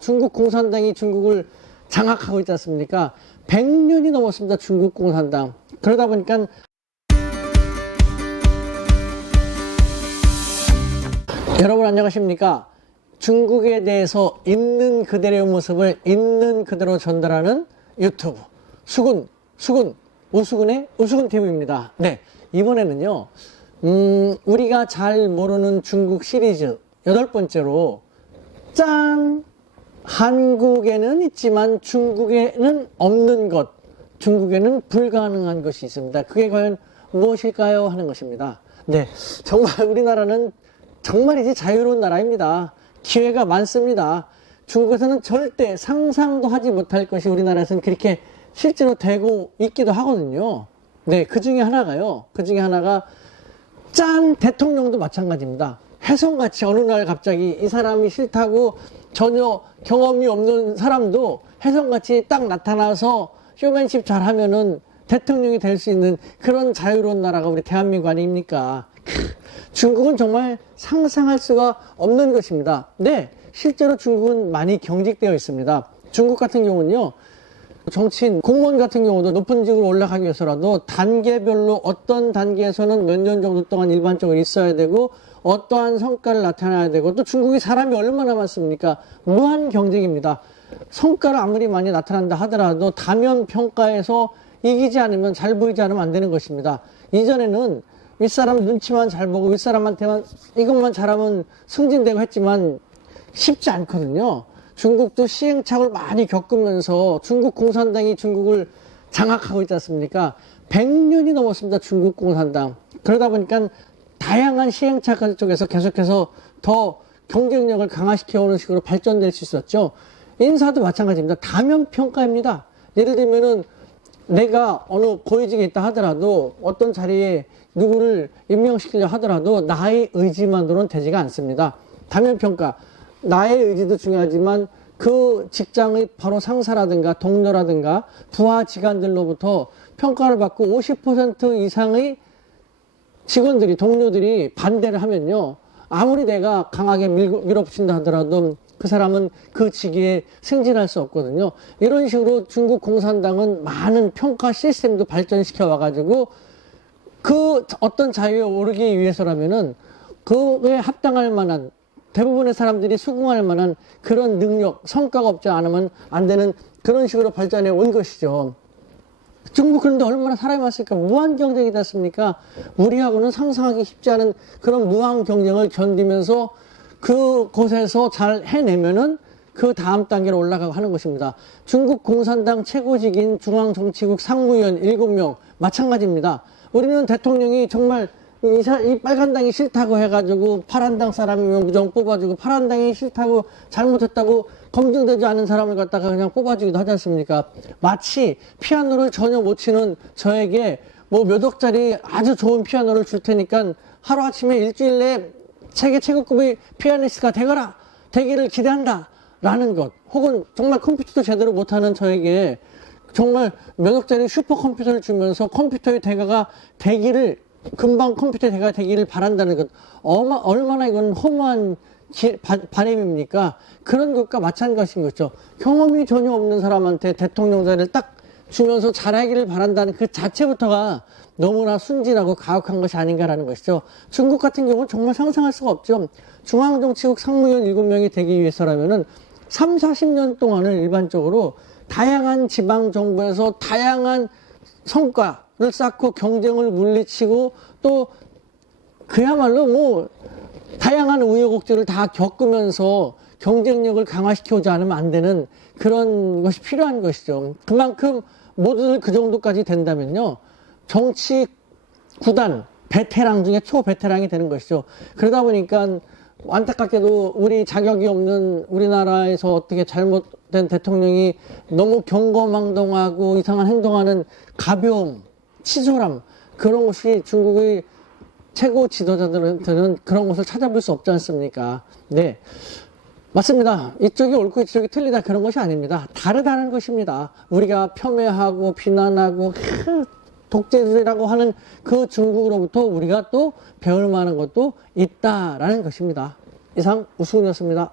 중국 공산당이 중국을 장악하고 있지 않습니까? 100년이 넘었습니다. 중국 공산당. 그러다 보니까 여러분 안녕하십니까? 중국에 대해서 있는 그대로의 모습을 있는 그대로 전달하는 유튜브 우수근의 우수근TV입니다. 네, 이번에는요 우리가 잘 모르는 중국 시리즈 8번째로 짠! 한국에는 있지만 중국에는 없는 것, 중국에는 불가능한 것이 있습니다. 그게 과연 무엇일까요? 하는 것입니다. 네, 정말 우리나라는 정말이지 자유로운 나라입니다. 기회가 많습니다. 중국에서는 절대 상상도 하지 못할 것이 우리나라에서는 그렇게 실제로 되고 있기도 하거든요. 네, 그 중에 하나가 짠! 대통령도 마찬가지입니다. 혜성같이 어느 날 갑자기 이 사람이 싫다고 전혀 경험이 없는 사람도 혜성같이 딱 나타나서 쇼맨십 잘하면은 대통령이 될 수 있는 그런 자유로운 나라가 우리 대한민국 아닙니까? 중국은 정말 상상할 수가 없는 것입니다. 네, 실제로 중국은 많이 경직되어 있습니다. 중국 같은 경우는요, 정치인, 공무원 같은 경우도 높은 직으로 올라가기 위해서라도 단계별로 어떤 단계에서는 몇 년 정도 동안 일반적으로 있어야 되고 어떠한 성과를 나타내야 되고, 또 중국이 사람이 얼마나 많습니까? 무한 경쟁입니다. 성과를 아무리 많이 나타난다 하더라도 다면 평가에서 이기지 않으면, 잘 보이지 않으면 안 되는 것입니다. 이전에는 윗사람 눈치만 잘 보고 윗사람한테만 이것만 잘하면 승진되고 했지만 쉽지 않거든요. 중국도 시행착오를 많이 겪으면서 중국 공산당이 중국을 장악하고 있지 않습니까? 100년이 넘었습니다. 중국 공산당. 그러다 보니까 다양한 시행착오 쪽에서 계속해서 더 경쟁력을 강화시켜오는 식으로 발전될 수 있었죠. 인사도 마찬가지입니다. 다면평가입니다. 예를 들면은 내가 어느 고위직에 있다 하더라도 어떤 자리에 누구를 임명시키려 하더라도 나의 의지만으로는 되지가 않습니다. 다면평가. 나의 의지도 중요하지만 그 직장의 바로 상사라든가 동료라든가 부하 직원들로부터 평가를 받고 50% 이상의 직원들이, 동료들이 반대를 하면요, 아무리 내가 강하게 밀어붙인다 하더라도 그 사람은 그 직위에 승진할 수 없거든요. 이런 식으로 중국 공산당은 많은 평가 시스템도 발전시켜 와가지고 그 어떤 자유에 오르기 위해서라면은 그에 합당할 만한, 대부분의 사람들이 수긍할 만한 그런 능력, 성과가 없지 않으면 안 되는 그런 식으로 발전해 온 것이죠. 중국 그런데 얼마나 사람이 많습니까? 무한 경쟁이지 않습니까? 우리하고는 상상하기 쉽지 않은 그런 무한 경쟁을 견디면서 그곳에서 잘 해내면은 그 다음 단계로 올라가고 하는 것입니다. 중국 공산당 최고직인 중앙정치국 상무위원 7명 마찬가지입니다. 우리는 대통령이 정말 이 빨간당이 싫다고 해가지고 파란당 사람이면 무조건 뽑아주고, 파란당이 싫다고 잘못했다고 검증되지 않은 사람을 갖다가 그냥 뽑아주기도 하지 않습니까? 마치 피아노를 전혀 못 치는 저에게 뭐 몇 억짜리 아주 좋은 피아노를 줄 테니까 하루아침에 일주일 내에 세계 최고급의 피아니스트가 되기를 기대한다 라는 것, 혹은 정말 컴퓨터도 제대로 못하는 저에게 정말 몇 억짜리 슈퍼컴퓨터를 주면서 컴퓨터의 대가가 되기를, 금방 컴퓨터의 대가가 되기를 바란다는 것, 얼마나 이건 허무한 바람입니까? 그런 것과 마찬가지인 거죠. 경험이 전혀 없는 사람한테 대통령 자리를 딱 주면서 잘하기를 바란다는 그 자체부터가 너무나 순진하고 가혹한 것이 아닌가라는 것이죠. 중국 같은 경우는 정말 상상할 수가 없죠. 중앙정치국 상무위원 7명이 되기 위해서라면은 3, 40년 동안을 일반적으로 다양한 지방정부에서 다양한 성과를 쌓고 경쟁을 물리치고, 또 그야말로 뭐 다양한 우여곡절을 다 겪으면서 경쟁력을 강화시켜오지 않으면 안 되는 그런 것이 필요한 것이죠. 그만큼 모두들 그 정도까지 된다면요, 정치 구단 베테랑 중에 초베테랑이 되는 것이죠. 그러다 보니까 안타깝게도 우리 자격이 없는 우리나라에서 어떻게 잘못된 대통령이 너무 경거망동하고 이상한 행동하는 가벼움, 치졸함, 그런 것이 중국의 최고 지도자들한테는 그런 것을 찾아볼 수 없지 않습니까? 네, 맞습니다. 이쪽이 옳고 이쪽이 틀리다, 그런 것이 아닙니다. 다르다는 것입니다. 우리가 폄훼하고 비난하고 독재주의라고 하는 그 중국으로부터 우리가 또 배울 만한 것도 있다라는 것입니다. 이상 우수근이었습니다.